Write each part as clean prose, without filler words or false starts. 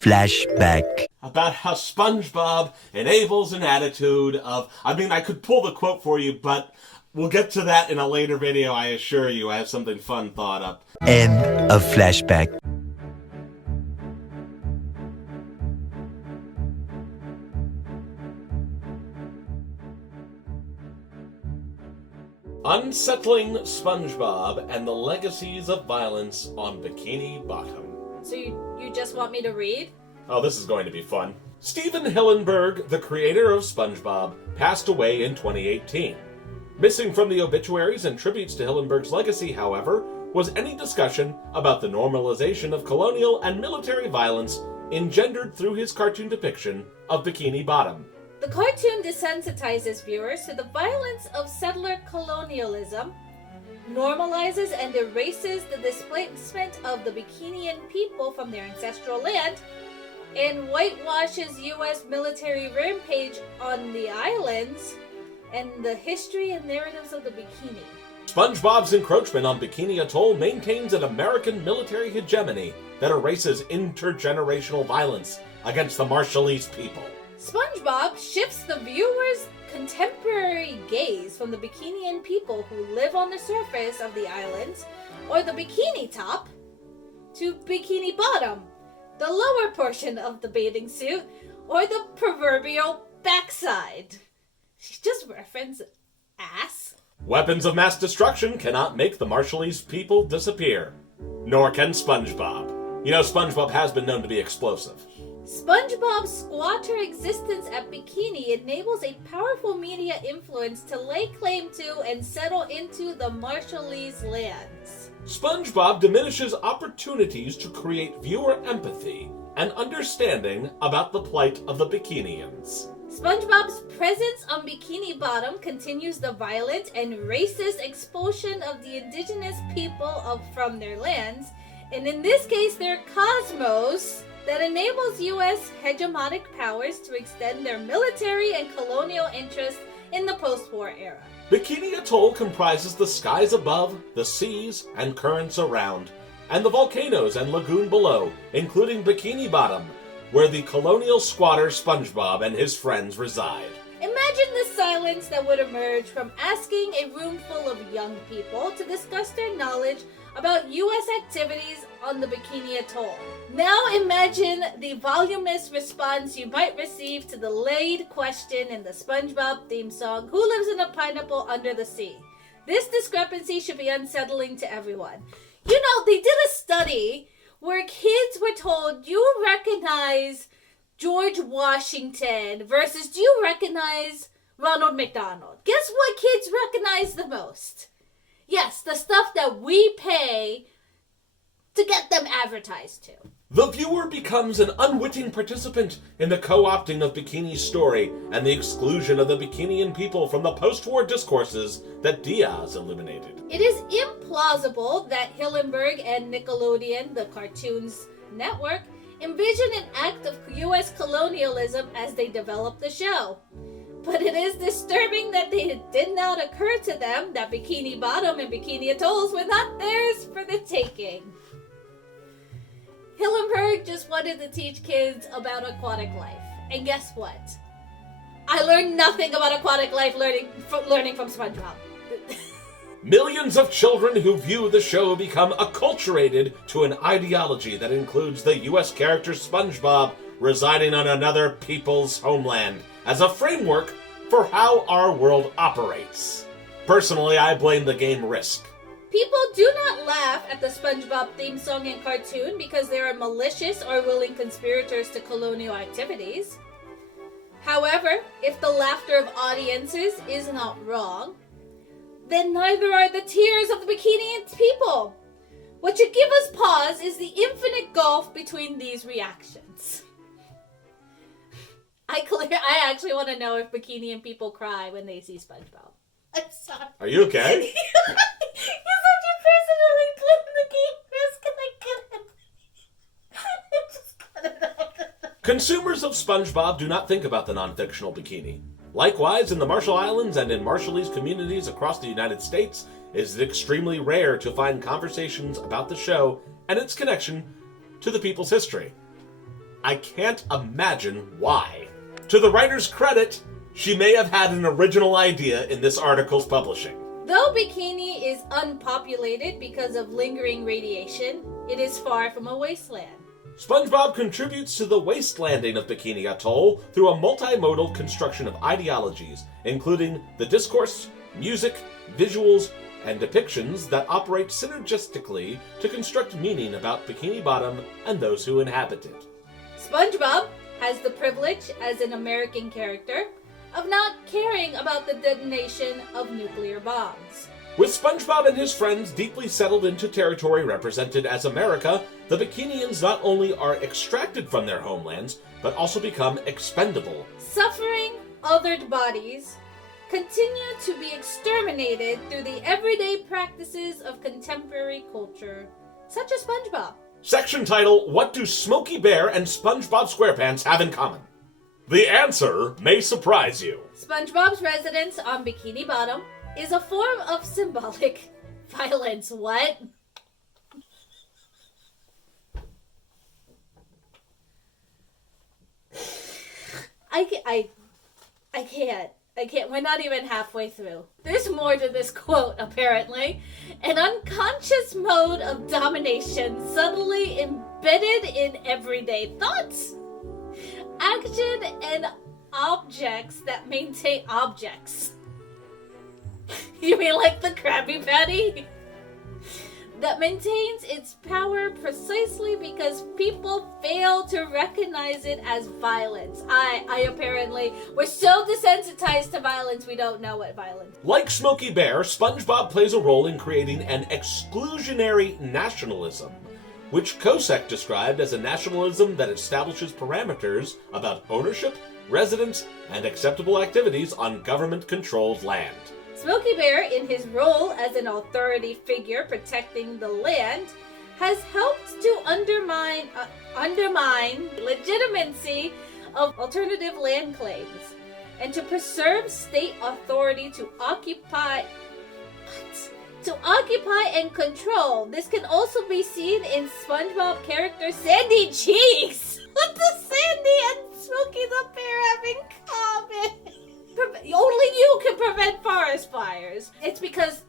Flashback. About how Spongebob enables an attitude of... I could pull the quote for you, but we'll get to that in a later video, I assure you. I have something fun thought up. End of flashback. Unsettling Spongebob and the Legacies of Violence on Bikini Bottom. So you just want me to read? Oh, this is going to be fun. Stephen Hillenburg, the creator of SpongeBob, passed away in 2018. Missing from the obituaries and tributes to Hillenburg's legacy, however, was any discussion about the normalization of colonial and military violence engendered through his cartoon depiction of Bikini Bottom. The cartoon desensitizes viewers to the violence of settler colonialism, normalizes and erases the displacement of the Bikinian people from their ancestral land, and whitewashes U.S. military rampage on the islands and the history and narratives of the Bikini. SpongeBob's encroachment on Bikini Atoll maintains an American military hegemony that erases intergenerational violence against the Marshallese people. SpongeBob shifts the viewer's contemporary gaze from the Bikinian people who live on the surface of the islands, or the bikini top, to Bikini Bottom, the lower portion of the bathing suit, or the proverbial backside. She just referenced ass. Weapons of mass destruction cannot make the Marshallese people disappear. Nor can SpongeBob. You know, SpongeBob has been known to be explosive. SpongeBob's squatter existence at Bikini enables a powerful media influence to lay claim to and settle into the Marshallese lands. SpongeBob diminishes opportunities to create viewer empathy and understanding about the plight of the Bikinians. SpongeBob's presence on Bikini Bottom continues the violent and racist expulsion of the indigenous people from their lands, and in this case their cosmos, that enables U.S. hegemonic powers to extend their military and colonial interests in the post-war era. Bikini Atoll comprises the skies above, the seas and currents around, and the volcanoes and lagoon below, including Bikini Bottom, where the colonial squatter SpongeBob and his friends reside. Imagine the silence that would emerge from asking a room full of young people to discuss their knowledge about U.S. activities on the Bikini Atoll. Now imagine the voluminous response you might receive to the laid question in the SpongeBob theme song, "Who lives in a pineapple under the sea?" This discrepancy should be unsettling to everyone. You know, they did a study where kids were told, "Do you recognize George Washington versus do you recognize Ronald McDonald?" Guess what kids recognize the most? Yes, the stuff that we pay to get them advertised to. The viewer becomes an unwitting participant in the co-opting of Bikini's story and the exclusion of the Bikinian people from the post-war discourses that Diaz illuminated. It is implausible that Hillenburg and Nickelodeon, the cartoons network, envisioned an act of U.S. colonialism as they developed the show. But it is disturbing that it did not occur to them that Bikini Bottom and Bikini Atolls were not theirs for the taking. Hillenburg just wanted to teach kids about aquatic life. And guess what? I learned nothing about aquatic life learning from SpongeBob. Millions of children who view the show become acculturated to an ideology that includes the U.S. character SpongeBob residing on another people's homeland as a framework for how our world operates. Personally, I blame the game Risk. People do not laugh at the SpongeBob theme song and cartoon because they are malicious or willing conspirators to colonial activities. However, if the laughter of audiences is not wrong, then neither are the tears of the Bikinian people. What should give us pause is the infinite gulf between these reactions. I actually want to know if Bikinian people cry when they see SpongeBob. I'm sorry. Are you okay? You said you personally played the game Risk and I couldn't. Consumers of SpongeBob do not think about the non-fictional Bikini. Likewise, in the Marshall Islands and in Marshallese communities across the United States, it is extremely rare to find conversations about the show and its connection to the people's history. I can't imagine why. To the writer's credit, she may have had an original idea in this article's publishing. Though Bikini is unpopulated because of lingering radiation, it is far from a wasteland. SpongeBob contributes to the wastelanding of Bikini Atoll through a multimodal construction of ideologies, including the discourse, music, visuals, and depictions that operate synergistically to construct meaning about Bikini Bottom and those who inhabit it. SpongeBob has the privilege, as an American character, of not caring about the detonation of nuclear bombs. With SpongeBob and his friends deeply settled into territory represented as America, the Bikinians not only are extracted from their homelands, but also become expendable. Suffering, othered bodies continue to be exterminated through the everyday practices of contemporary culture, such as SpongeBob. Section title, What do Smokey Bear and SpongeBob SquarePants have in common? The answer may surprise you. SpongeBob's residence on Bikini Bottom is a form of symbolic violence. What? I can't. We're not even halfway through. There's more to this quote, apparently. An unconscious mode of domination subtly embedded in everyday thoughts, action, and objects that maintain objects. You mean like the Krabby Patty? That maintains its power precisely because people fail to recognize it as violence. I apparently, we're so desensitized to violence, we don't know what violence is. Like Smokey Bear, SpongeBob plays a role in creating an exclusionary nationalism, which Kosek described as a nationalism that establishes parameters about ownership, residence, and acceptable activities on government-controlled land. Smokey Bear, in his role as an authority figure protecting the land, has helped to undermine legitimacy of alternative land claims and to preserve state authority to occupy and control. This can also be seen in SpongeBob character Sandy Cheeks. What does Sandy and Smokey the Bear have in common? Only you can prevent forest fires. It's because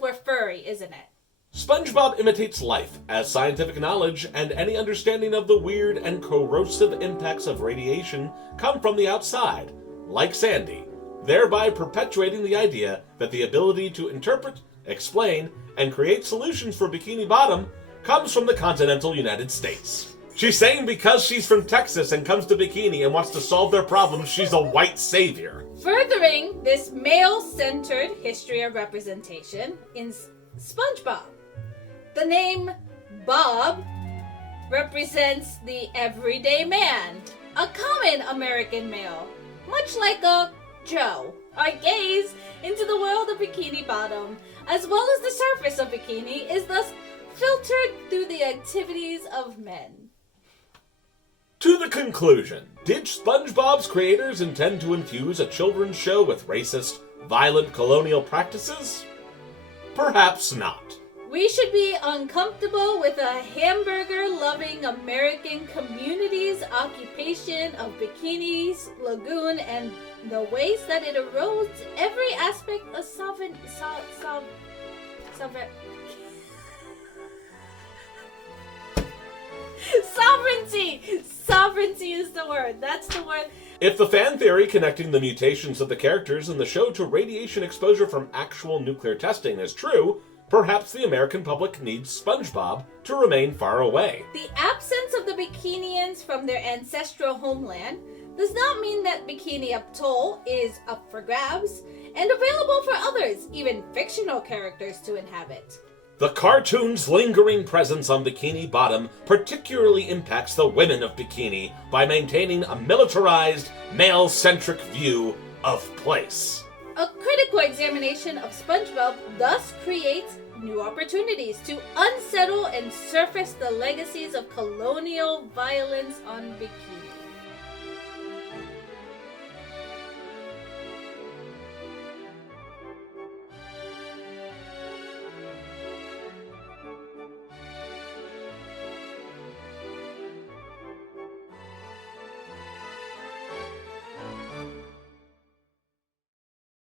we're furry, isn't it? SpongeBob imitates life, as scientific knowledge and any understanding of the weird and corrosive impacts of radiation come from the outside, like Sandy, thereby perpetuating the idea that the ability to interpret, explain, and create solutions for Bikini Bottom comes from the continental United States. She's saying because she's from Texas and comes to Bikini and wants to solve their problems, she's a white savior. Furthering this male-centered history of representation in SpongeBob, the name Bob represents the everyday man, a common American male, much like a Joe. Our gaze into the world of Bikini Bottom, as well as the surface of Bikini, is thus filtered through the activities of men. To the conclusion, did SpongeBob's creators intend to infuse a children's show with racist, violent colonial practices? Perhaps not. We should be uncomfortable with a hamburger-loving American community's occupation of Bikini's lagoon and the ways that it erodes every aspect of sovereignty. Sovereignty is the word. That's the word. If the fan theory connecting the mutations of the characters in the show to radiation exposure from actual nuclear testing is true, perhaps the American public needs SpongeBob to remain far away. The absence of the Bikinians from their ancestral homeland does not mean that Bikini Atoll is up for grabs and available for others, even fictional characters, to inhabit. The cartoon's lingering presence on Bikini Bottom particularly impacts the women of Bikini by maintaining a militarized, male-centric view of place. A critical examination of SpongeBob thus creates new opportunities to unsettle and surface the legacies of colonial violence on Bikini.